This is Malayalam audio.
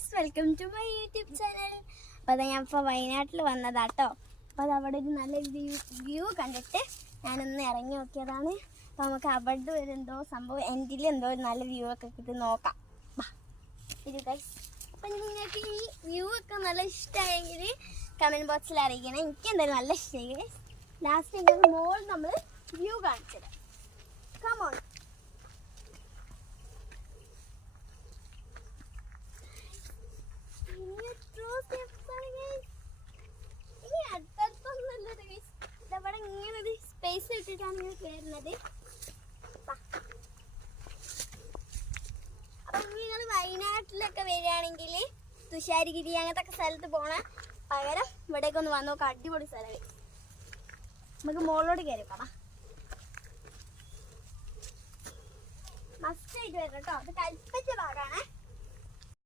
Guys, welcome to my YouTube channel. അപ്പോൾ അത് ഞാൻ ഇപ്പോൾ വയനാട്ടിൽ വന്നതാട്ടോ. അപ്പോൾ അത് അവിടെ ഒരു നല്ല വ്യൂ കണ്ടിട്ട് ഞാനൊന്ന് ഇറങ്ങി നോക്കിയതാണ്. അപ്പോൾ നമുക്ക് അവിടെ ഒരു എന്തോ സംഭവം എൻഡിൽ എന്തോ ഒരു നല്ല വ്യൂ ഒക്കെ കിട്ടി നോക്കാം. ഇത് ഗൈസ്, അപ്പം നിങ്ങൾക്ക് ഈ വ്യൂ ഒക്കെ നല്ല ഇഷ്ടമായെങ്കിൽ കമൻറ്റ് ബോക്സിൽ അറിയിക്കണം. എനിക്ക് എന്തായാലും നല്ല ഇഷ്ടമായി ഗൈസ്. ലാസ്റ്റ് ഇങ്ങനെ മോൾ നമ്മൾ വ്യൂ കാണിച്ചത്. കമോൺ. ഇവിടെ ഇങ്ങനെ ഒരു സ്പേസ് ഇട്ടിട്ടാണ് ഇങ്ങനെ കയറുന്നത്. അപ്പൊ നിങ്ങൾ വയനാട്ടിലൊക്കെ വരികയാണെങ്കിൽ തുഷാരഗിരി അങ്ങനത്തെ ഒക്കെ സ്ഥലത്ത് പോണ പകരം ഇവിടേക്ക് ഒന്ന് വന്ന് നോക്കാം. അടിപൊളി സ്ഥലം. നമുക്ക് മുകളിലോട്ട് കയറി പോകാം. മസ്റ്റായിട്ട് വരണം കേട്ടോ. അത് കൽപ്പറ്റ ഭാഗമാണ്.